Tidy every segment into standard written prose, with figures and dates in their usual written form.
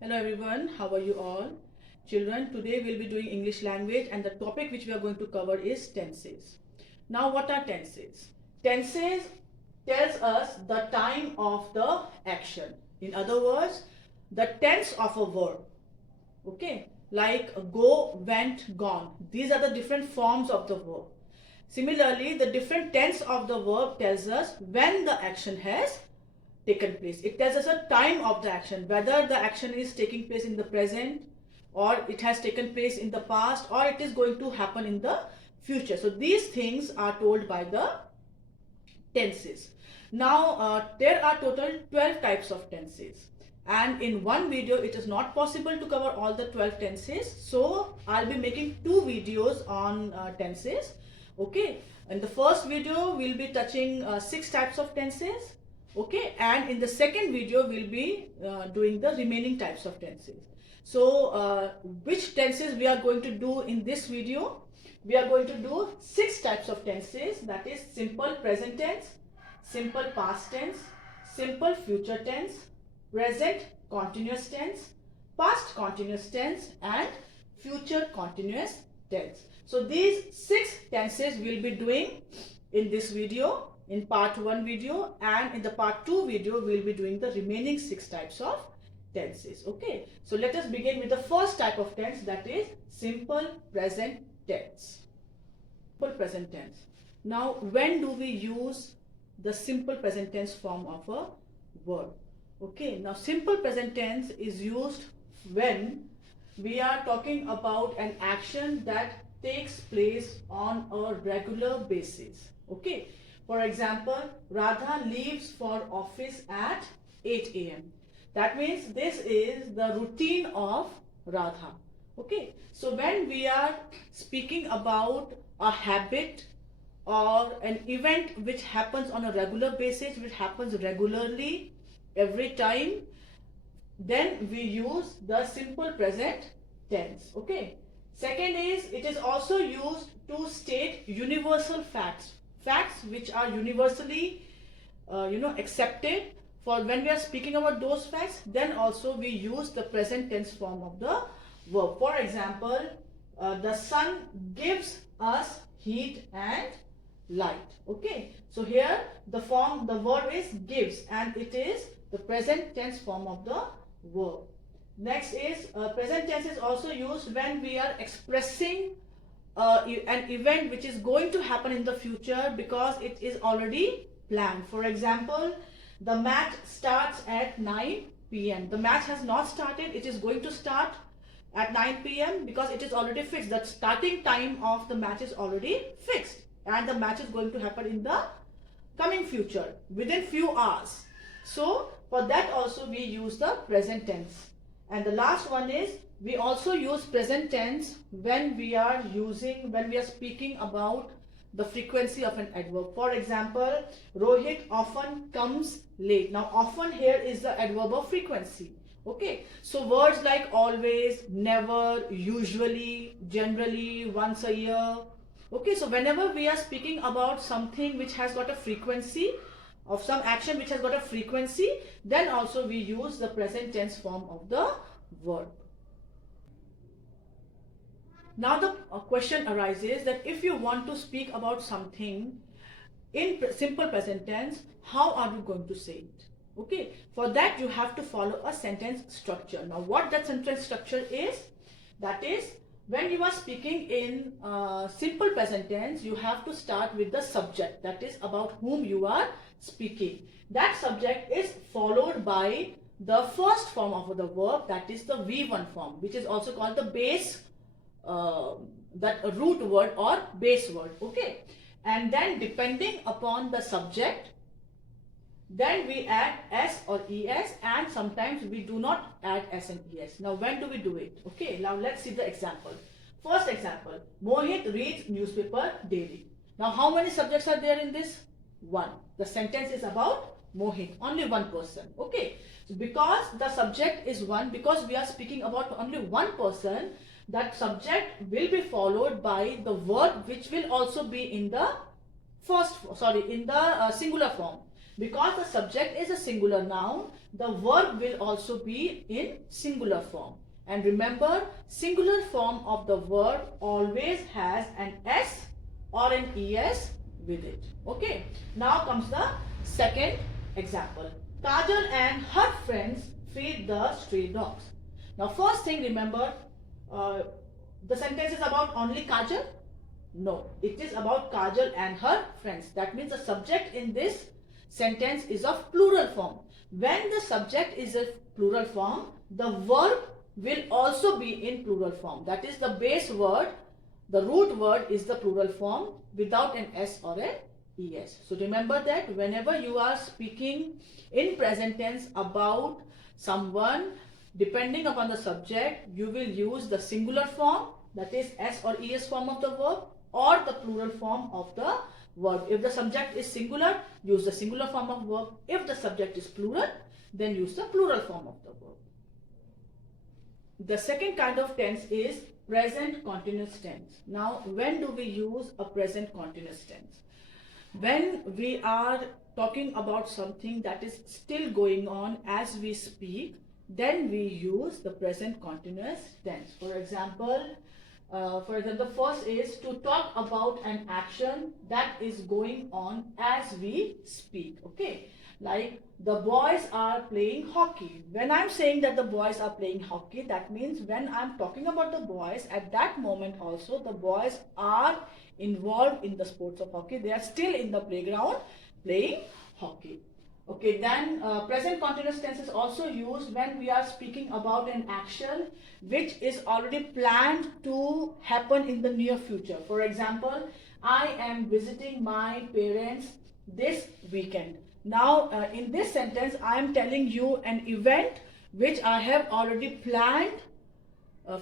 Hello everyone, how are you all? Children, today we'll be doing English language and the topic which we are going to cover is tenses. Now what are tenses? Tenses tells us the time of the action. In other words, the tense of a verb. Okay, like go, went, gone. These are the different forms of the verb. Similarly, the different tense of the verb tells us when the action has taken place. It tells us a time of the action, whether the action is taking place in the present or it has taken place in the past or it is going to happen in the future. So these things are told by the tenses. Now there are total 12 types of tenses, and in one video it is not possible to cover all the 12 tenses, so I'll be making two videos on tenses. Okay, in the first video we'll be touching 6 types of tenses. Okay, and in the second video we'll be doing the remaining types of tenses. So which tenses we are going to do in this video? We are going to do 6 types of tenses, that is simple present tense, simple past tense, simple future tense, present continuous tense, past continuous tense and future continuous tense. So these 6 tenses we'll be doing in this video, in part 1 video, and in the part 2 video we'll be doing the remaining 6 types of tenses. Okay, so let us begin with the first type of tense, that is simple present tense. Simple present tense. Now when do we use the simple present tense form of a verb? Okay, now simple present tense is used when we are talking about an action that takes place on a regular basis. Okay, for example, Radha leaves for office at 8 a.m. That means this is the routine of Radha. Okay, so when we are speaking about a habit or an event which happens on a regular basis, which happens regularly every time, then we use the simple present tense. Okay, second is, it is also used to state universal facts, facts which are universally accepted. For when we are speaking about those facts, then also we use the present tense form of the verb. For example, the sun gives us heat and light. Okay, so here the verb is gives and it is the present tense form of the verb. Next is present tense is also used when we are expressing an event which is going to happen in the future because it is already planned. For example, the match starts at 9 p.m. The match has not started, it is going to start at 9 p.m. because it is already fixed. The starting time of the match is already fixed and the match is going to happen in the coming future within few hours. So for that also we use the present tense. And the last one is, we also use present tense when we are speaking about the frequency of an adverb. For example, Rohit often comes late. Now often here is the adverb of frequency. Okay, so words like always, never, usually, generally, once a year. Okay, so whenever we are speaking about something which has got a frequency, of some action which has got a frequency, then also we use the present tense form of the verb. Now the question arises that if you want to speak about something in simple present tense, how are you going to say it? Okay, for that you have to follow a sentence structure. Now what that sentence structure is, that is, when you are speaking in simple present tense, you have to start with the subject, that is about whom you are speaking. That subject is followed by the first form of the verb, that is the V1 form, which is also called the base, that root word or base word. Okay, and then depending upon the subject, then we add S or ES, and sometimes we do not add S and ES. Now when do we do it? Okay, now let's see the example. First example, Mohit reads newspaper daily. Now how many subjects are there in this? One. The sentence is about Mohit, only one person. Okay, so because the subject is one, because we are speaking about only one person, that subject will be followed by the verb which will also be in the singular form. Because the subject is a singular noun, the verb will also be in singular form. And remember, singular form of the verb always has an S or an ES with it. Okay. Now comes the second example. Kajal and her friends feed the stray dogs. Now first thing, remember, the sentence is about only Kajal? No, it is about Kajal and her friends. That means the subject in this sentence is of plural form. When the subject is a plural form, the verb will also be in plural form. That is, the base word, the root word is the plural form without an S or an ES. So remember that whenever you are speaking in present tense about someone, depending upon the subject, you will use the singular form, that is S or ES form of the verb, or the plural form of the verb. If the subject is singular, use the singular form of verb. If the subject is plural, then use the plural form of the verb. The second kind of tense is present continuous tense. Now, when do we use a present continuous tense? When we are talking about something that is still going on as we speak, then we use the present continuous tense. For example, the first is to talk about an action that is going on as we speak. Okay, like the boys are playing hockey. When I'm saying that the boys are playing hockey, that means when I'm talking about the boys, at that moment also the boys are involved in the sports of hockey. They are still in the playground playing hockey. Okay, then present continuous tense is also used when we are speaking about an action which is already planned to happen in the near future. For example, I am visiting my parents this weekend. Now, in this sentence, I am telling you an event which I have already planned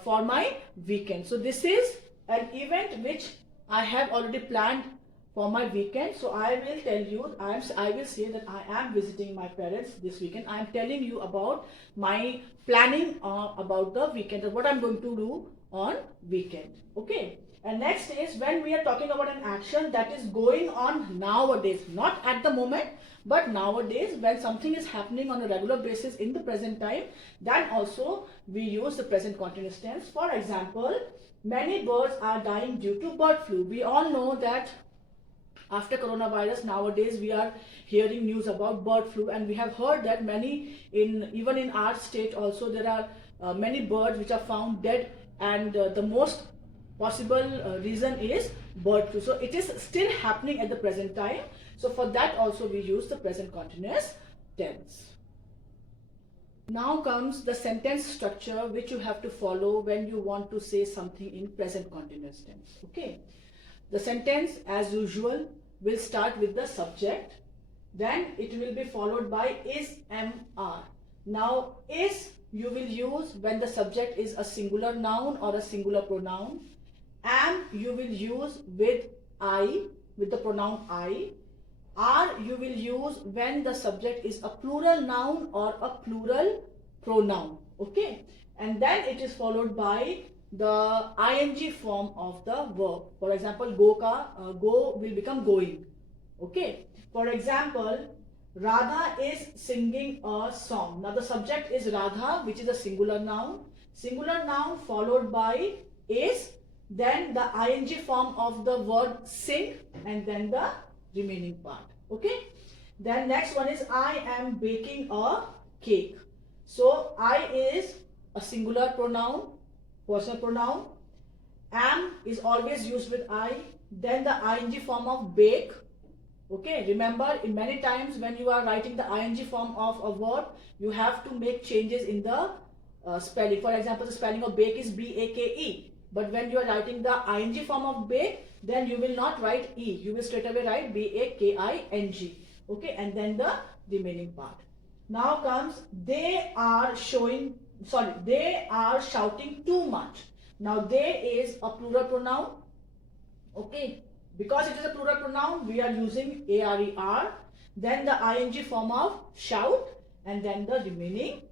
for my weekend. So this is an event which I have already planned for my weekend. So I will tell you, I will say that I am visiting my parents this weekend. I am telling you about my planning about the weekend, or what I'm going to do on weekend. Okay. And next is when we are talking about an action that is going on nowadays, not at the moment, but nowadays, when something is happening on a regular basis in the present time, then also we use the present continuous tense. For example, many birds are dying due to bird flu. We all know that after coronavirus, nowadays we are hearing news about bird flu, and we have heard that even in our state also, there are many birds which are found dead, and the most possible reason is bird flu. So it is still happening at the present time. So for that also we use the present continuous tense. Now comes the sentence structure which you have to follow when you want to say something in present continuous tense. Okay. The sentence, as usual, will start with the subject. Then it will be followed by is, am, are. Now, is you will use when the subject is a singular noun or a singular pronoun. Am you will use with I, with the pronoun I. Are you will use when the subject is a plural noun or a plural pronoun. Okay. And then it is followed by the ing form of the verb. For example, go will become going. Okay. For example, Radha is singing a song. Now the subject is Radha, which is a singular noun. Singular noun followed by is, then the ing form of the word sing, and then the remaining part. Okay. Then next one is I am baking a cake. So I is a singular pronoun, personal pronoun. Am is always used with I. Then the ing form of bake. Okay, remember, in many times when you are writing the ing form of a verb, you have to make changes in the spelling. For example, the spelling of bake is B-A-K-E. But when you are writing the ing form of bake, then you will not write E. You will straight away write B-A-K-I-N-G. Okay, and then the remaining part. Now comes they are shouting too much. Now they is a plural pronoun. Okay, because it is a plural pronoun, we are using A-R-E-R. Then the ing form of shout, and then the remaining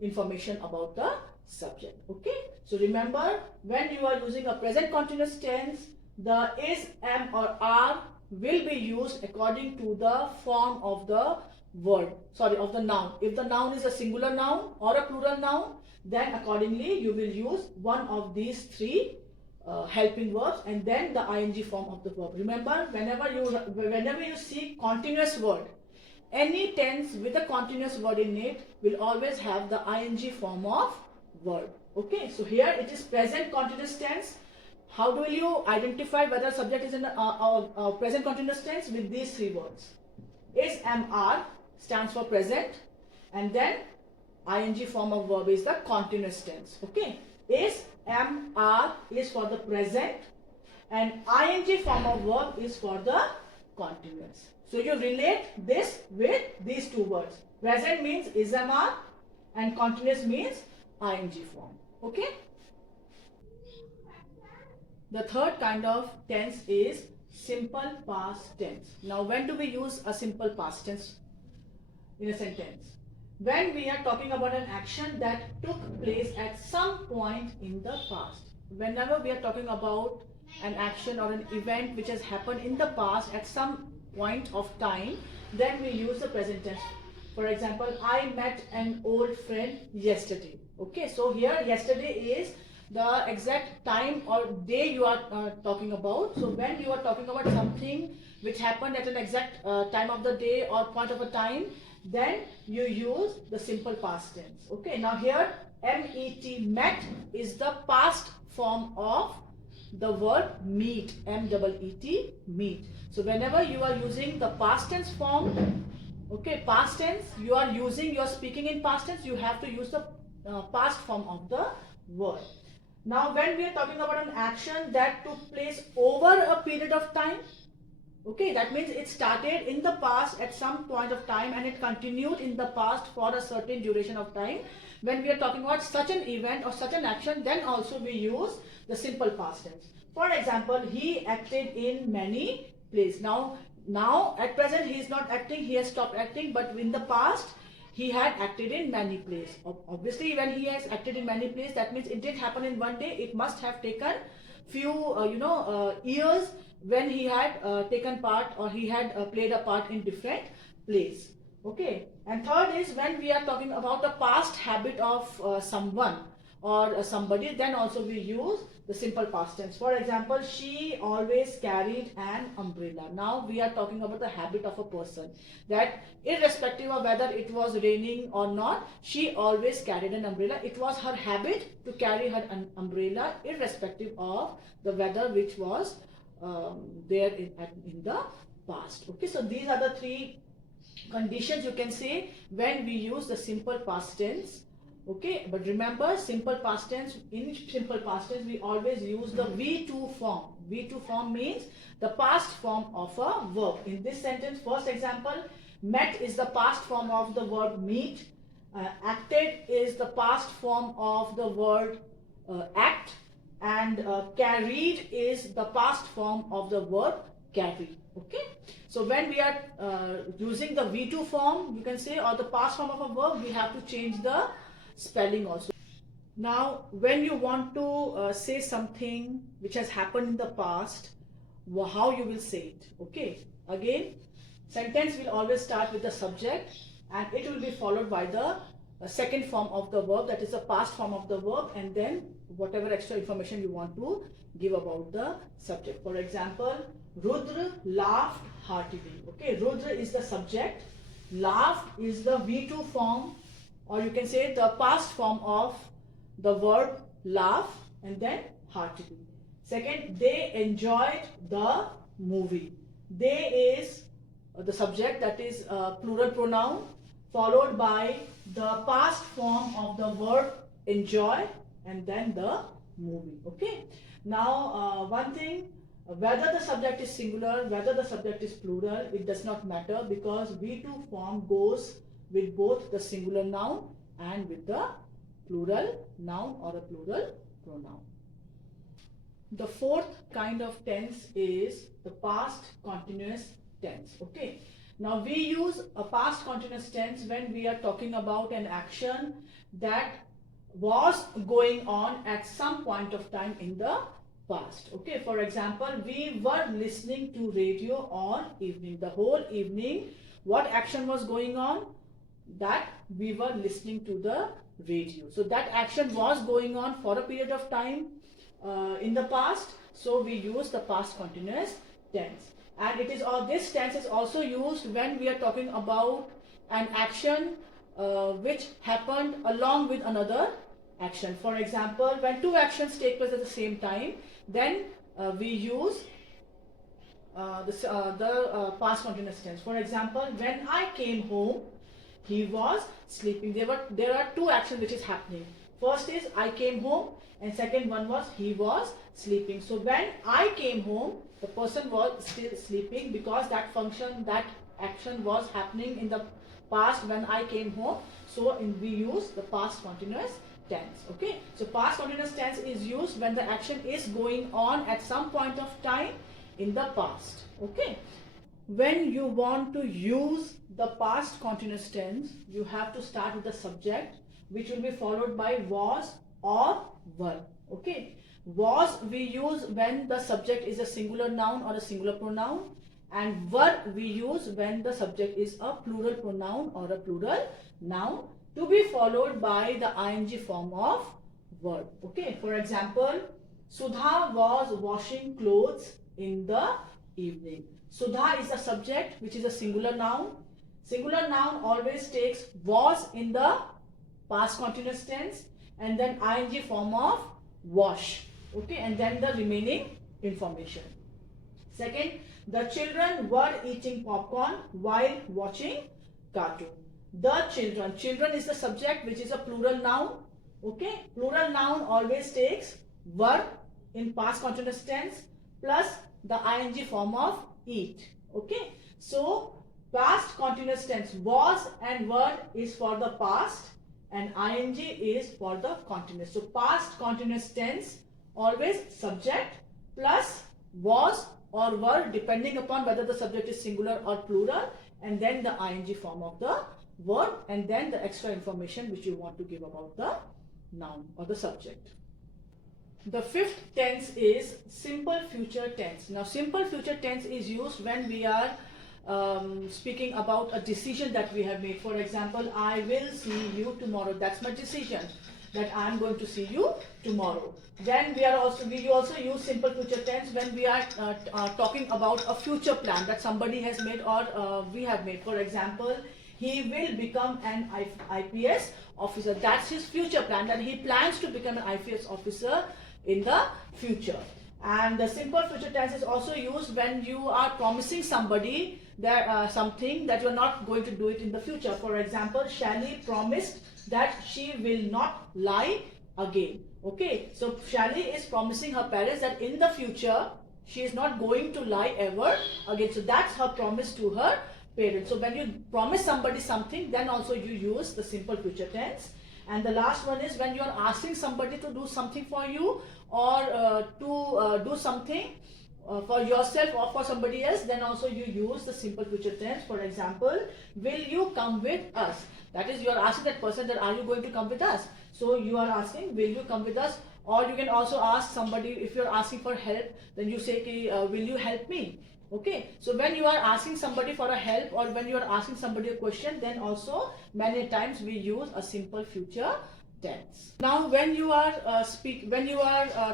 information about the subject. Okay, so remember, when you are using a present continuous tense, the is, am or are will be used according to the form of the word, sorry, of the noun. If the noun is a singular noun or a plural noun, then accordingly you will use one of these three helping verbs and then the ing form of the verb. Remember, whenever you see continuous word, any tense with a continuous word in it will always have the ing form of word. Okay, so here it is present continuous tense. How do you identify whether subject is in a present continuous tense? With these three words. Is MR stands for present, and then ing form of verb is the continuous tense. Okay, is MR is for the present and ing form of verb is for the continuous. So you relate this with these two words. Present means is MR and continuous means ing form. Okay. The third kind of tense is simple past tense. Now, when do we use a simple past tense in a sentence? When we are talking about an action that took place at some point in the past. Whenever we are talking about an action or an event which has happened in the past at some point of time, then we use the present tense. For example, I met an old friend yesterday. Okay, so here yesterday is the exact time or day you are talking about. So when you are talking about something which happened at an exact time of the day or point of a time, then you use the simple past tense. Okay, now here MET, met, is the past form of the verb meet, MEET, meet. So whenever you are using the past tense form, okay, past tense, you are speaking in past tense, you have to use the past form of the word. Now, when we are talking about an action that took place over a period of time, okay, that means it started in the past at some point of time and it continued in the past for a certain duration of time. When we are talking about such an event or such an action, then also we use the simple past tense. For example, he acted in many plays. Now at present he is not acting, he has stopped acting, but in the past he had acted in many plays. Obviously, when he has acted in many plays, that means it didn't happen in one day. It must have taken few years when he had taken part or he had played a part in different plays. Okay. And third is when we are talking about the past habit of someone or somebody, then also we use the simple past tense. For example, she always carried an umbrella. Now we are talking about the habit of a person, that irrespective of whether it was raining or not, she always carried an umbrella. It was her habit to carry her umbrella irrespective of the weather which was there in the past. Okay, so these are the three conditions you can say when we use the simple past tense. Okay, but remember, simple past tense, in simple past tense we always use the V2 form. V2 form means the past form of a verb. In this sentence, first example, met is the past form of the verb meet, acted is the past form of the word act, and carried is the past form of the verb carry. Okay, so when we are using the V2 form, you can say, or the past form of a verb, we have to change the spelling also. Now, when you want to say something which has happened in the past, how you will say it? Okay, again, sentence will always start with the subject and it will be followed by the second form of the verb, that is the past form of the verb, and then whatever extra information you want to give about the subject. For example, Rudra laughed heartily. Okay, Rudra is the subject, laughed is the V2 form, or you can say the past form of the verb laugh, and then heartily. Second, they enjoyed the movie. They is the subject, that is plural pronoun, followed by the past form of the verb enjoy, and then the movie. Okay. Now, one thing, whether the subject is singular, whether the subject is plural, it does not matter, because V2 form goes with both the singular noun and with the plural noun or a plural pronoun. The fourth kind of tense is the past continuous tense. Okay. Now we use a past continuous tense when we are talking about an action that was going on at some point of time in the past. Okay, for example, we were listening to radio on evening. The whole evening, what action was going on? That we were listening to the radio. So that action was going on for a period of time in the past. So we use the past continuous tense. And it is all this tense is also used when we are talking about an action which happened along with another action. For example, when two actions take place at the same time, then we use the past continuous tense. For example, when I came home, he was sleeping. There are two actions which is happening. First is I came home, and second one was he was sleeping. So when I came home, the person was still sleeping because that action was happening in the past when I came home. So we use the past continuous tense. Okay, so past continuous tense is used when the action is going on at some point of time in the past. Okay, when you want to use the past continuous tense, you have to start with the subject, which will be followed by was or were. Okay, was we use when the subject is a singular noun or a singular pronoun, and were we use when the subject is a plural pronoun or a plural noun, to be followed by the ing form of verb. Okay, for example, Sudha was washing clothes in the evening. Sudha is the subject, which is a singular noun. Singular noun always takes was in the past continuous tense and then ing form of wash. Okay, and then the remaining information. Second, the children were eating popcorn while watching cartoon. The children is the subject, which is a plural noun. Okay, plural noun always takes were in past continuous tense plus the ing form of eat. Okay, so past continuous tense was and were is for the past and ing is for the continuous. So past continuous tense always subject plus was or were, depending upon whether the subject is singular or plural, and then the ing form of the verb, and then the extra information which you want to give about the noun or the subject. The fifth tense is simple future tense. Now, simple future tense is used when we are speaking about a decision that we have made. For example, I will see you tomorrow. That's my decision, that I am going to see you tomorrow. Then we also use simple future tense when we are talking about a future plan that somebody has made or we have made. For example, he will become an IPS officer. That's his future plan, that he plans to become an IPS officer in the future. And the simple future tense is also used when you are promising somebody that something that you are not going to do it in the future. For example, Shally promised that she will not lie again. Okay, so Shally is promising her parents that in the future she is not going to lie ever again. So that's her promise to her parents. So when you promise somebody something, then also you use the simple future tense. And the last one is when you are asking somebody to do something for you or to do something for yourself or for somebody else, then also you use the simple future tense. For example, will you come with us? That is, you are asking that person that are you going to come with us? So you are asking, will you come with us? Or you can also ask somebody, if you are asking for help, then you say, will you help me? Okay, so when you are asking somebody for a help or when you are asking somebody a question, then also many times we use a simple future tense. Now, when you are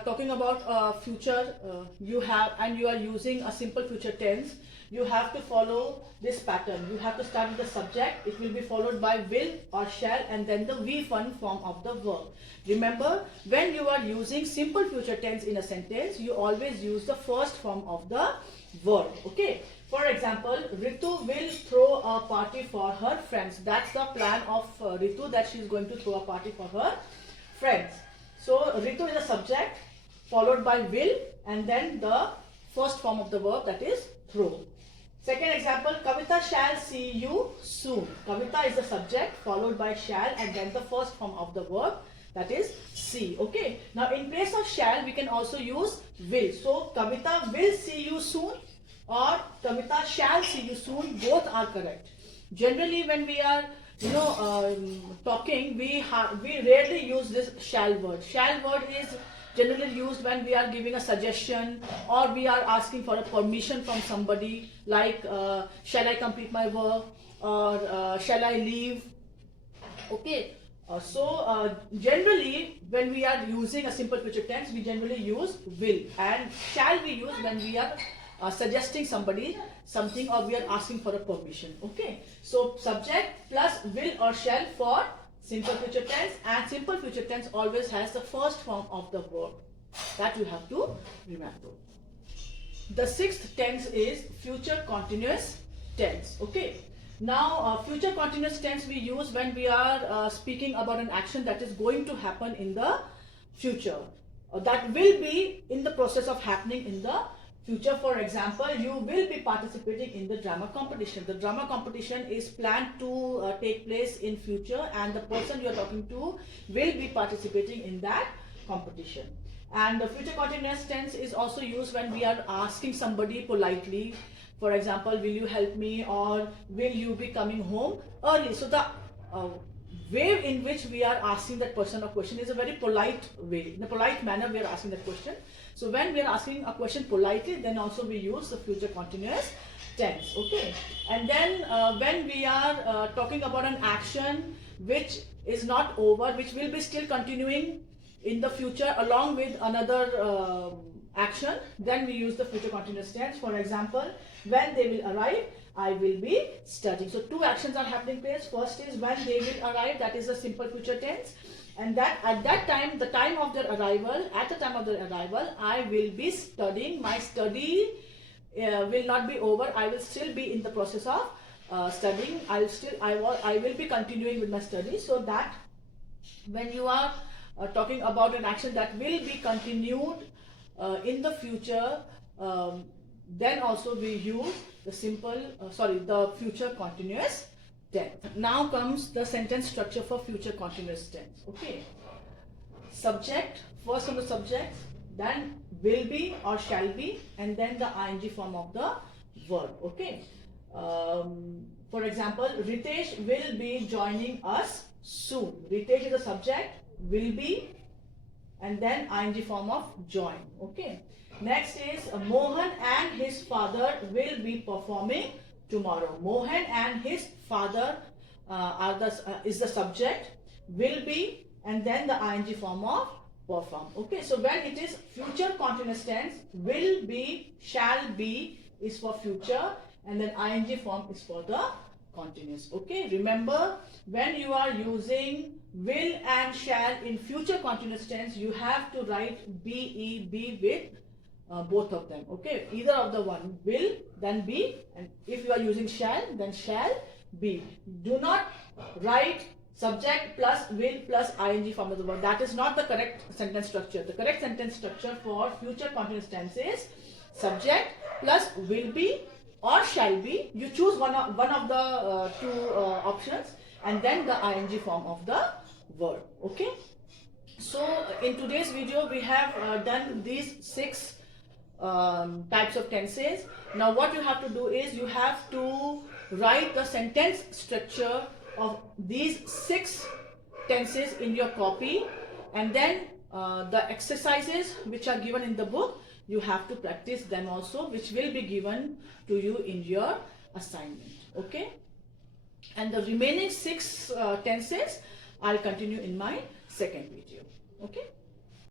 talking about future, you are using a simple future tense, you have to follow this pattern. You have to start with the subject. It will be followed by will or shall, and then the V1 form of the verb. Remember, when you are using simple future tense in a sentence, you always use the first form of the verb. Okay, for example, Ritu will throw a party for her friends. That's the plan of Ritu, that she is going to throw a party for her friends. So Ritu is a subject followed by will and then the first form of the verb, that is throw. Second example, Kavita shall see you soon. Kavita is the subject followed by shall and then the first form of the verb, that is see. Okay, now in place of shall we can also use will. So Kavita will see you soon or Kavita shall see you soon, both are correct. Generally when we are talking, we rarely use this shall word. Shall word is generally used when we are giving a suggestion or we are asking for a permission from somebody, like shall I complete my work, or shall I leave. Okay, generally when we are using a simple future tense, we generally use will, and shall we use when we are suggesting somebody something or we are asking for a permission. Okay, so subject plus will or shall for simple future tense, and simple future tense always has the first form of the verb. That you have to remember. The sixth tense is future continuous tense. Okay, now future continuous tense we use when we are speaking about an action that is going to happen in the future, that will be in the process of happening in the future. For example, you will be participating in the drama competition. The drama competition is planned to take place in future, and the person you are talking to will be participating in that competition. And the future continuous tense is also used when we are asking somebody politely. For example, will you help me, or will you be coming home early? So the way in which we are asking that person a question is a very polite way. In a polite manner we are asking that question. So when we are asking a question politely, then also we use the future continuous tense. Okay, and then when we are talking about an action which is not over, which will be still continuing in the future along with another action, then we use the future continuous tense. For example, when they will arrive, I will be studying. So two actions are happening place. First is when they will arrive, that is a simple future tense, and that at that time, the time of their arrival, at the time of their arrival, I will be studying. My study will not be over. I will still be in the process of studying. I will be continuing with my study. So that when you are talking about an action that will be continued in the future, then also we use the future continuous tense. Now comes the sentence structure for future continuous tense. Okay, subject, first on the subject, then will be or shall be, and then the ing form of the verb. Okay, for example, Ritesh will be joining us soon. Ritesh is the subject, will be, and then ing form of join. Okay, next is Mohan and his father will be performing tomorrow. Mohan and his father is the subject, will be, and then the ing form of perform. Okay, so when it is future continuous tense, will be, shall be is for future, and then ing form is for the continuous. Okay, remember, when you are using will and shall in future continuous tense, you have to write be with both of them. Okay, either of the one, will then be, and if you are using shall, then shall be. Do not write subject plus will plus ing form of the verb. That is not the correct sentence structure. The correct sentence structure for future continuous tense is subject plus will be or shall be. You choose one of the two options, and then the ing form of the verb. Okay, so in today's video we have done these 6 types of tenses. Now what you have to do is you have to write the sentence structure of these 6 tenses in your copy, and then the exercises which are given in the book, you have to practice them also, which will be given to you in your assignment. Okay, and the remaining 6 tenses I'll continue in my second video. Okay.